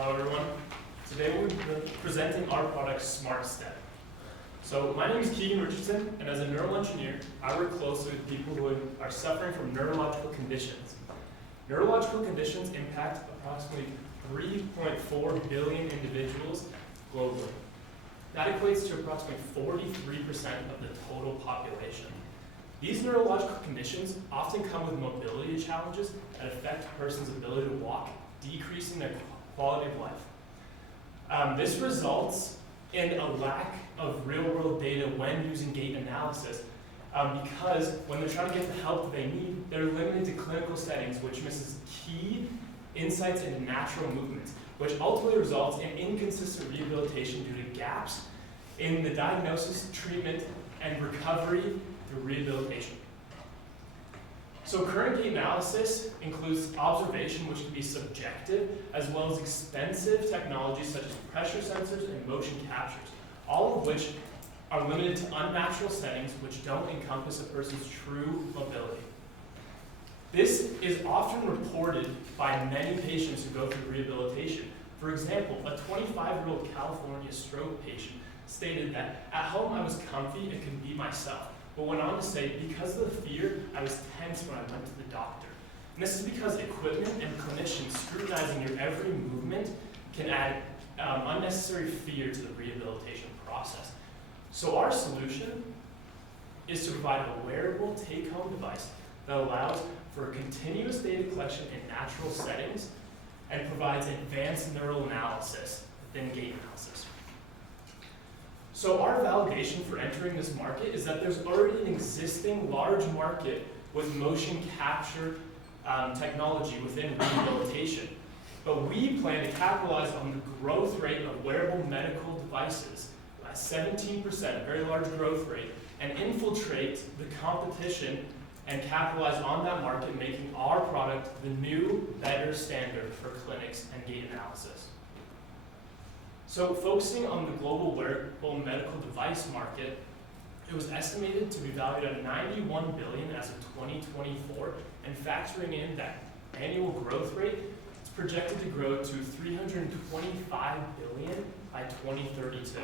Hello everyone. Today we'll be presenting our product SmartStep. So my name is Keegan Richardson, and as a neural engineer, I work closely with people who are suffering from neurological conditions. Neurological conditions impact approximately 3.4 billion individuals globally. That equates to approximately 43% of the total population. These neurological conditions often come with mobility challenges that affect a person's ability to walk, decreasing their quality of life. This results in a lack of real-world data when using gait analysis because when they're trying to get the help they need, they're limited to clinical settings, which misses key insights into natural movements, which ultimately results in inconsistent rehabilitation due to gaps in the diagnosis, treatment, and recovery through rehabilitation. So current gait analysis includes observation, which can be subjective, as well as expensive technologies such as pressure sensors and motion captures, all of which are limited to unnatural settings which don't encompass a person's true mobility. This is often reported by many patients who go through rehabilitation. For example, a 25-year-old California stroke patient stated that at home I was comfy and could be myself, but went on to say, because of the fear, I was tense when I went to the doctor. And this is because equipment and clinicians scrutinizing your every movement can add unnecessary fear to the rehabilitation process. So our solution is to provide a wearable take-home device that allows for continuous data collection in natural settings and provides advanced neural analysis within gait analysis. So our validation for entering this market is that there's already an existing large market with motion capture technology within rehabilitation. But we plan to capitalize on the growth rate of wearable medical devices at 17%, a very large growth rate, and infiltrate the competition and capitalize on that market, making our product the new, better standard for clinics and gait analysis. So focusing on the global wearable medical device market, it was estimated to be valued at $91 billion as of 2024, and factoring in that annual growth rate, it's projected to grow to $325 billion by 2032.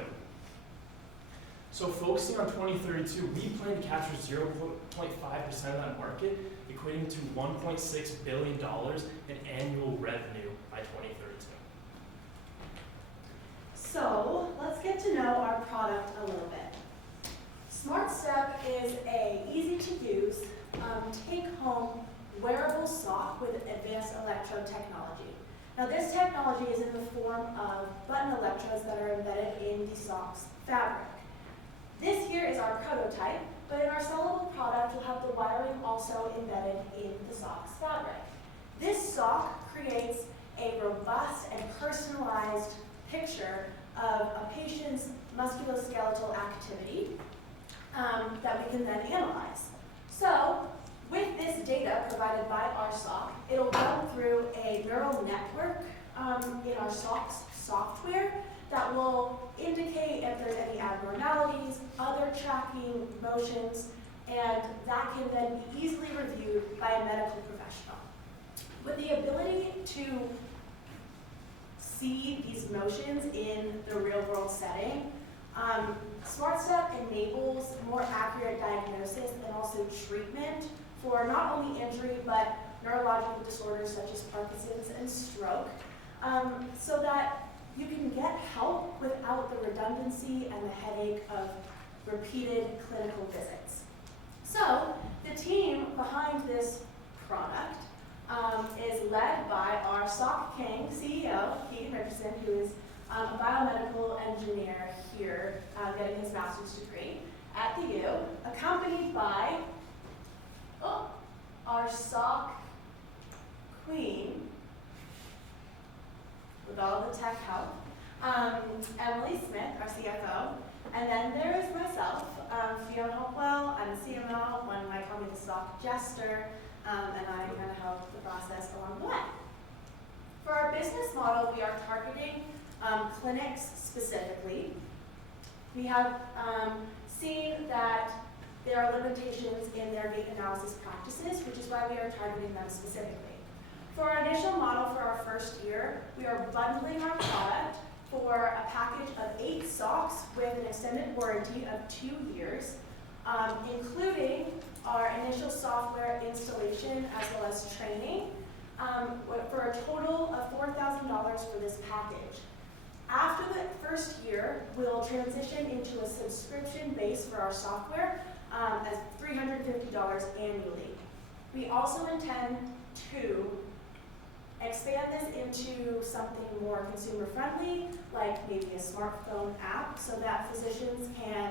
So focusing on 2032, we plan to capture 0.5% of that market, equating to $1.6 billion in annual revenue by 2032. So let's get to know our product a little bit. SmartStep is a easy-to-use, take-home wearable sock with advanced electrode technology. Now this technology is in the form of button electrodes that are embedded in the sock's fabric. This here is our prototype, but in our sellable product, we'll have the wiring also embedded in the sock's fabric. This sock creates a robust and personalized picture of a patient's musculoskeletal activity that we can then analyze. So with this data provided by our sock, it'll run through a neural network in our sock's software that will indicate if there's any abnormalities, other tracking motions, and that can then be easily reviewed by a medical professional. With the ability to see these motions in the real-world setting, SmartStep enables more accurate diagnosis and also treatment for not only injury but neurological disorders such as Parkinson's and stroke, so that you can get help without the redundancy and the headache of repeated clinical visits. So the team behind this product is led by our Sock King CEO, Keegan Richardson, who is a biomedical engineer here getting his master's degree at the U, accompanied by our Sock Queen, with all the tech help, Emily Smith, our CFO, and then there is myself, Fiona Hopewell. I'm the CMO, one might call me the Sock Jester, and I kind of help the process along the way. For our business model, we are targeting clinics specifically. We have seen that there are limitations in their gait analysis practices, which is why we are targeting them specifically. For our initial model for our first year, we are bundling our product for a package of 8 socks with an extended warranty of 2 years, including our initial software installation as well as training, for a total of $4,000 for this package. After the first year, we'll transition into a subscription base for our software as $350 annually. We also intend to expand this into something more consumer friendly, like maybe a smartphone app, so that physicians can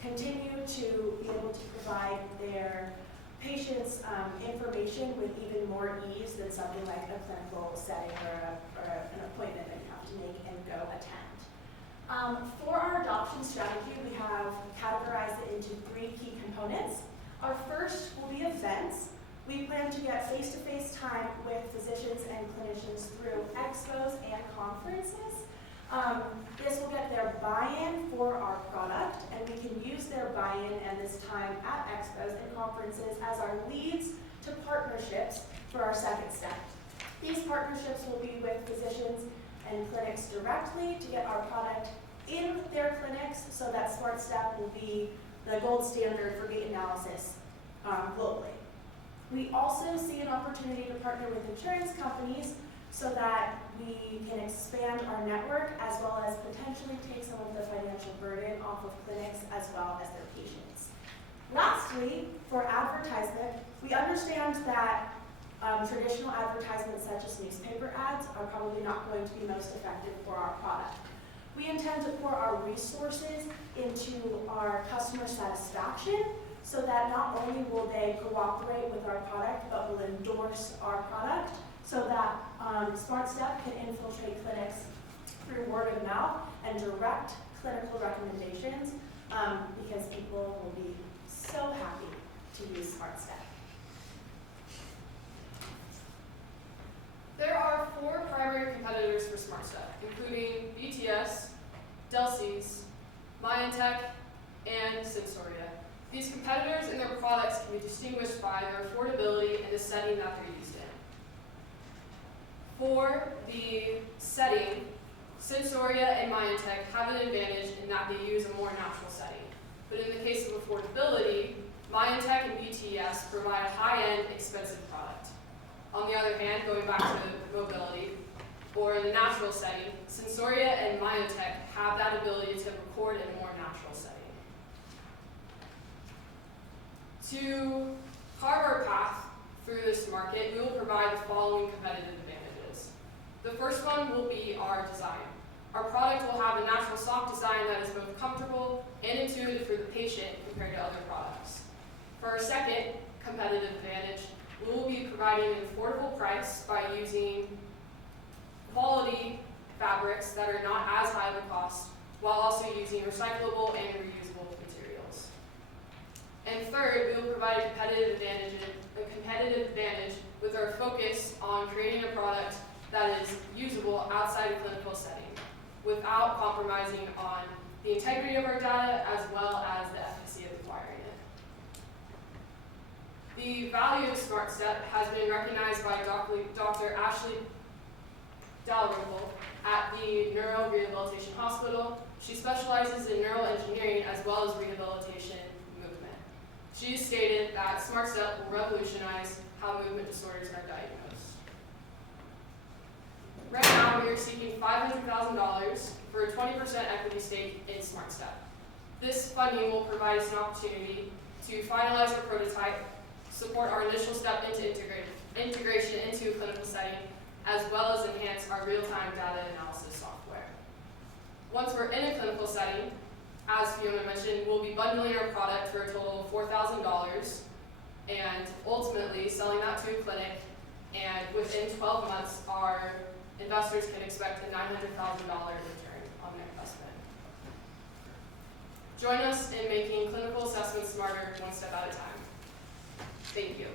continue to be able to provide their patients information with even more ease than something like a clinical setting or an appointment that you have to make and go attend. For our adoption strategy, we have categorized it into 3 key components. Our first will be events. We plan to get face-to-face time with physicians and clinicians through expos and conferences. This will get their buy-in for our product, and we can use their buy-in and this time at expos and conferences as our leads to partnerships for our second step. These partnerships will be with physicians and clinics directly to get our product in their clinics so that SmartStep will be the gold standard for gait analysis globally. We also see an opportunity to partner with insurance companies so that we can expand our network as well as potentially take some of the financial burden off of clinics as well as their patients. Lastly, for advertisement, we understand that traditional advertisements such as newspaper ads are probably not going to be most effective for our product. We intend to pour our resources into our customer satisfaction so that not only will they cooperate with our product, but will endorse our product so that SmartStep can infiltrate clinics through word of mouth and direct clinical recommendations because people will be so happy to use SmartStep. There are 4 primary competitors for SmartStep, including BTS, Delcies, Myantech, and Sensoria. These competitors and their products can be distinguished by their affordability and the setting that they're used in. For the setting, Sensoria and Myantech have an advantage in that they use a more natural setting. But in the case of affordability, Myantech and BTS provide a high-end, expensive product. On the other hand, going back to mobility, or in the natural setting, Sensoria and Myantech have that ability to record in a more natural setting. To carve our path through this market, we will provide the following competitive advantages. The first one will be our design. Our product will have a natural soft design that is both comfortable and intuitive for the patient compared to other products. For our second competitive advantage, we will be providing an affordable price by using quality fabrics that are not as high of a cost, while also using recyclable and reusable materials. And third, we will provide a competitive advantage with our focus on creating a product that is usable outside a clinical setting, without compromising on the integrity of our data as well as the efficacy of acquiring it. The value of SmartStep has been recognized by Dr. Ashley Dalrymple at the Neuro Rehabilitation Hospital. She specializes in neural engineering as well as rehabilitation movement. She stated that SmartStep will revolutionize how movement disorders are diagnosed. Right now, we are seeking $500,000 for a 20% equity stake in SmartStep. This funding will provide us an opportunity to finalize our prototype, support our initial step into integration into a clinical setting, as well as enhance our real-time data analysis software. Once we're in a clinical setting, as Fiona mentioned, we'll be bundling our product for a total of $4,000 and ultimately selling that to a clinic, and within 12 months, our investors can expect a $900,000 return on their investment. Join us in making clinical assessments smarter, one step at a time. Thank you.